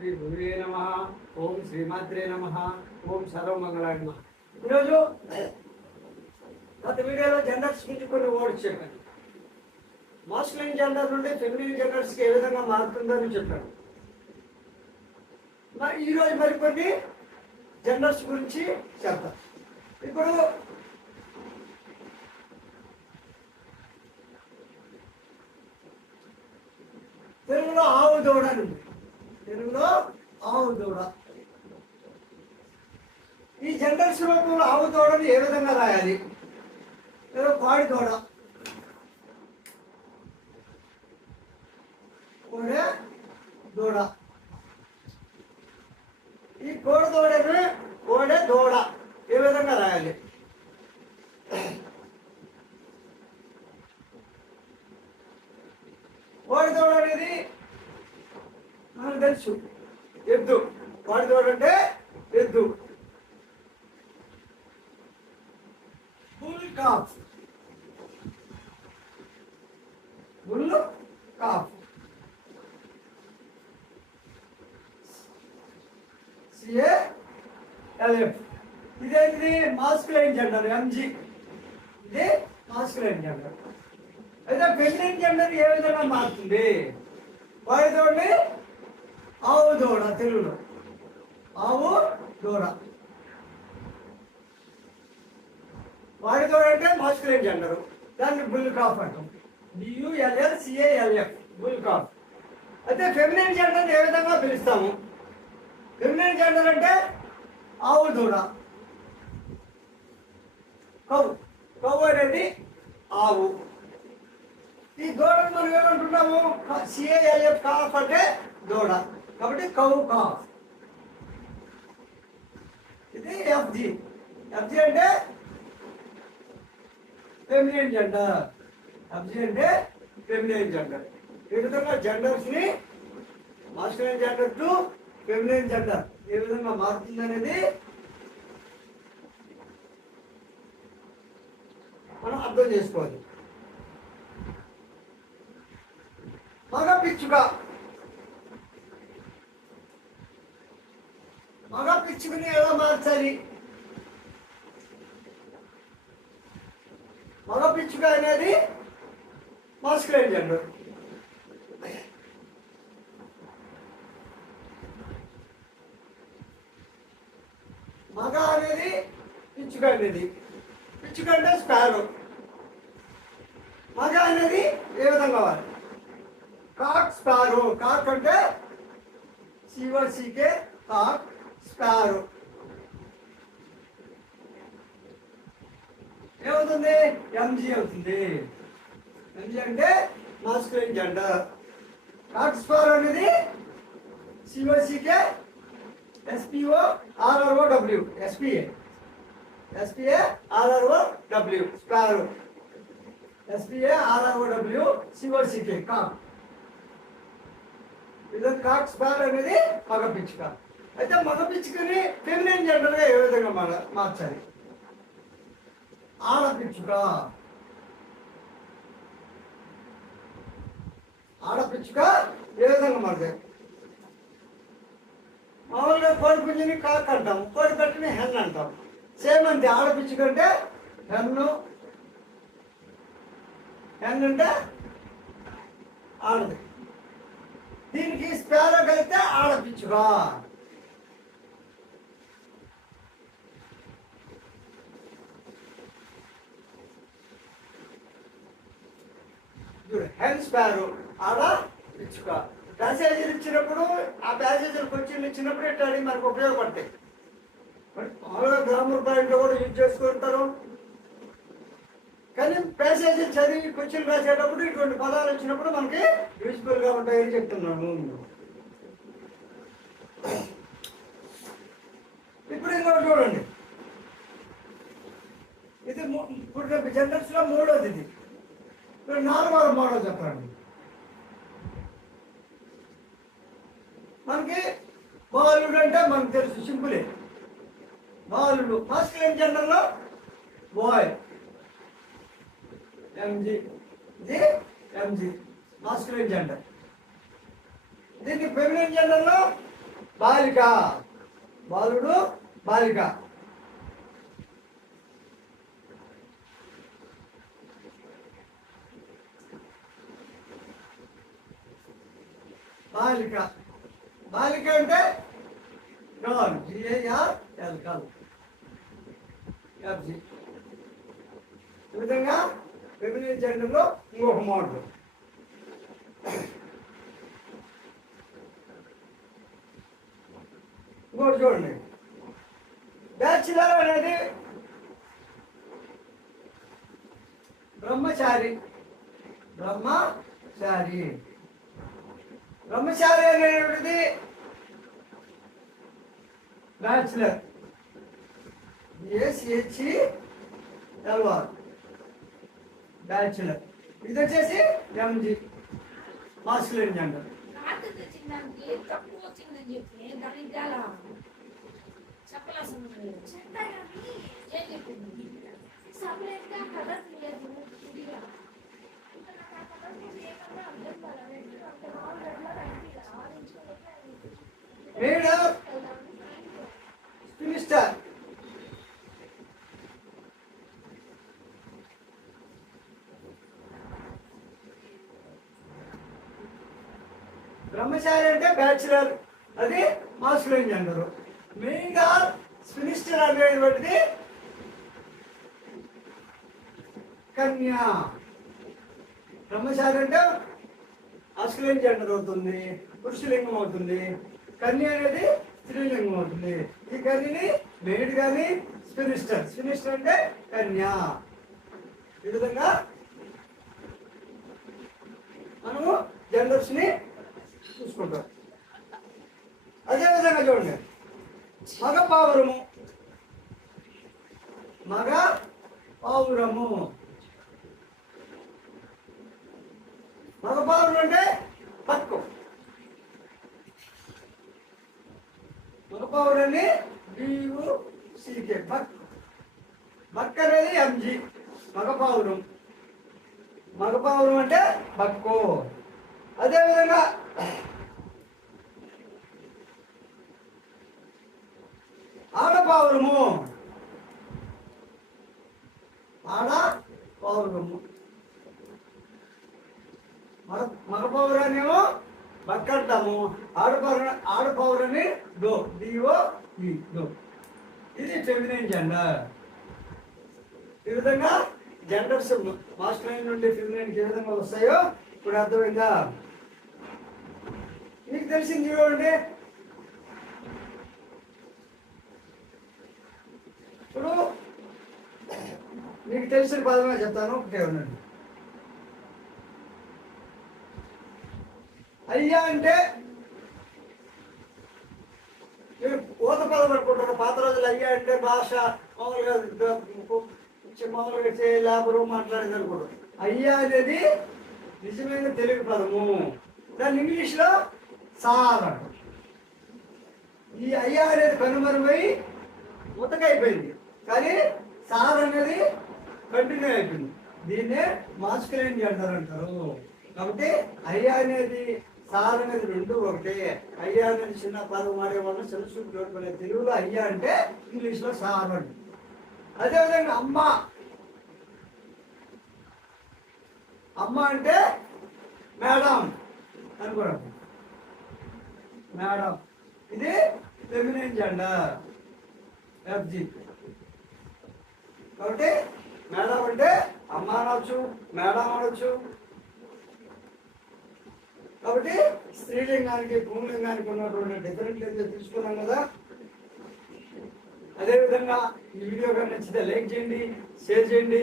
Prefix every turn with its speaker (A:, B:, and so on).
A: శ్రీ గురువే నమ. ఓం శ్రీమాత్రే నమ. ఓం సర్వమంగళాయ నమ. ఈరోజు గత వీడియోలో జెండర్స్ గురించి కొన్ని ఓడి చెప్పాను. మాస్కులైన్ జెండర్ నుండి ఫెమినిన్ జెండర్స్కి ఏ విధంగా మారుతుందని చెప్పాను. మరి ఈరోజు మరికొన్ని జెండర్స్ గురించి చెప్తాను. ఇప్పుడు తెలుగులో ఆవు దూడ అని ఉంది తెలుగులో ఆవు దూడ ఈ జెండర్స్ రూపంలో ఆవు దూడని ఏ విధంగా రాయాలి లేదా కోడి దూడ కోడే దూడ ఈ కోడి దూడని కోడే దూడ ఏ విధంగా రాయాలి కోడి దూడ అనేది మనకు తెలుసు. ఎద్దు. వాడి దూడ అంటే ఎద్దు. Bull calf. Bull calf. CA ఇదేంటిది? మాస్కులైన్ జెండర్ ఎంజి ఇది మాస్కులైన్ జెండర్ అయితే ఫెమినిన్ జెండర్ ఏ విధంగా మారుతుంది? వాడి ఆవు దూడ తెలుగులో. ఆవు దూడ. వాడి దూడ అంటే మాస్కులైన్ జెండర్ దాన్ని బుల్ కాఫ్ అంటాం. బియుఎల్ఎల్ సిఏఎల్ఎఫ్ బుల్ కాఫ్ అయితే ఫెమినైన్ జెండర్ ఏ విధంగా పిలుస్తాము? ఫెమినైన్ జెండర్ అంటే ఆవు దూడ. కవ్వు కవ్వు అనేది ఆవు. ఈ దూడను మనం ఏమంటున్నాము? సిఏఎల్ఎఫ్ కాఫ్ అంటే దూడ. కాబట్టి కౌ కాఫ్ ఇది ఎఫ్జి. ఎఫ్జి అంటే ఫెమిలియన్ జెండర్ ఎఫ్జి అంటే ఫెమిలియన్ జెండర్ ఈ విధంగా జెండర్స్ని masculine gender to feminine gender ఏ విధంగా మారుతుంది అనేది మనం అర్థం చేసుకోవాలి. మగ పిచ్చుగా మగ పిచ్చుకని ఎలా మగ పిచ్చుక అనేది మాస్కులైన్ జెండర్ మగ అనేది పిచ్చుక అనేది. పిచ్చుక అంటే స్పారో. మగ అనేది ఏ విధంగా వారు కాక్ స్పారో. కాక్ అంటే C O C K cock sparrow. ఏమవుతుంది? ఎంజీ అవుతుంది. ఎంజీ అంటే మాస్కులైన్ జెండర్ కాక్ స్పారో అనేది COCK SPO RRO W SPA SPA RRO W sparrow SPA RRO W COCK cock ఇది కాక్ స్పార్ అనేది మగ పిచ్చుక. అయితే మగ పిచ్చుకని ఫెమినైన్ జెండర్గా ఏ విధంగా మన మార్చాలి? ఆడ పిచ్చుక ఆడ ఏ విధంగా మారుతాయి మామూలుగా కోడి పుంజిని కాక్ అంటాం కోడి పెట్టిని హెన్ అంటాం సేమ్ అంతే ఆడ అంటే హెన్ను. హెన్ అంటే ఆడది. దీనికి స్పారో కలిస్తే హెన్ స్పారో ఆడ పిచ్చుక ప్యాసేజీలు ఇచ్చినప్పుడు ఆ ప్యాసేజీలు క్వశ్చన్లు ఇచ్చినప్పుడు ఇట్లాంటి మనకు ఉపయోగపడతాయి? మరి మామూలుగా గ్రామర్ పాయింట్లో కూడా యూజ్ చేసుకుంటారు. కానీ ప్యాసేజీ చదివి క్వశ్చన్ రాసేటప్పుడు ఇటువంటి పదాలు వచ్చినప్పుడు మనకి యూజ్ఫుల్గా ఉంటాయని చెప్తున్నాను ఇప్పుడు ఇంకో చూడండి. ఇది ఇప్పుడు జనరల్స్లో మూడోది ఇది ఇప్పుడు మోడల్ చెప్పండి మనకి బాలుడు అంటే మనకు తెలుసు సింపులే. బాలుడు ఫస్ట్ ఏం జనరల్లో బాయ్ ఎంజి ఇది ఎంజి మాస్కులైన్ జెండర్ దీనికి ఫెమిలిన్ జెండర్లో బాలిక. బాలుడు బాలిక. బాలిక. బాలిక అంటే girl GAR L girl FG ఈ విధంగా ఫెమినిన్ జెండర్లో ఇంకొక మోడల్. ఇంకోటి చూడండి. బ్యాచిలర్ అనేది బ్రహ్మచారి. బ్రహ్మచారి. బ్రహ్మచారి అనేటువంటిది బ్యాచులర్. ఏసిహెచ్ LR bachelor. ఇది వచ్చేసి ఎంజి మాస్కులైన్ జెండర్
B: కార్డు
A: బ్రహ్మచారి అంటే బ్యాచులర్. అది మాస్కులైన్ జెండర్ మెయిన్గా స్పినిస్టర్ అనేటువంటిది కన్య. బ్రహ్మచారి అంటే మాస్కులైన్ జెండర్ అవుతుంది పురుషలింగం అవుతుంది. కన్య అనేది స్త్రీలింగం అవుతుంది. ఈ కన్యని మెయిడ్ కానీ స్పినిస్టర్ స్పినిస్టర్ అంటే కన్య. ఈ విధంగా మనము జెండర్స్ చూసుకుంటారు చూసుకుంటాం. అదే విధంగా చూడండి. మగ పావురము మగ పావురము మగ పావురం అంటే పక్కు. మగ పావురాన్ని బీవు సీకే బక్ బక్ అనేది ఎంజి మగ పావురం మగ పావురం అంటే బక్కు అదేవిధంగా ఆడపావురము ఆడ పావురము మగ మగ పౌరాన్నేమో ఆడపౌర ఆడపౌరని డో డిఓ డో ఇది ఫెమినైన్ జెండర్ ఈ విధంగా జెండర్స్ మాస్కులైన్ నుండి ఫెమినైన్కి ఏ విధంగా వస్తాయో ఇప్పుడు అర్థమైందా? మీకు తెలిసింది చూడండి. ఇప్పుడు నీకు తెలిసిన పదమే చెప్తాను ఒకటే ఉండండి. అయ్యా అంటే కోత పదం అనుకుంటారు పాత రోజులు అయ్యా అంటే భాష మామూలుగా మామూలుగా చే లేబరు మాట్లాడేది అనుకుంటారు అయ్యా అనేది నిజమైన తెలుగు పదము. దాన్ని ఇంగ్లీష్లో సార్ అంటారు. ఈ అయ్యా అనేది కనుమరుగై ఉతకైపోయింది కానీ సార్ అనేది కంటిన్యూ అయిపోయింది. దీన్నే మాస్కులైన్ జెండర్ అంటారు కాబట్టి అయ్యా అనేది సార్ అనేది రెండు ఒకటే. అయ్యా అనేది చిన్న పదం వాడే వల్ల తెలుసు తెలుగులో అయ్యా అంటే ఇంగ్లీష్లో సార్ అండి అదేవిధంగా అమ్మ. అమ్మ అంటే మేడం అనుకోండి. మేడం. ఇది ఫెమినిన్ జెండర్ ఎఫ్జీ కాబట్టి మేడం అంటే అమ్మ అనొచ్చు మేడం అనొచ్చు. కాబట్టి స్త్రీలింగానికి భూమిలింగానికి ఉన్నటువంటి డిఫరెంట్ ఏదో తెలుసుకున్నాం కదా. అదేవిధంగా ఈ వీడియో కానీ నచ్చితే లైక్ చేయండి షేర్ చేయండి.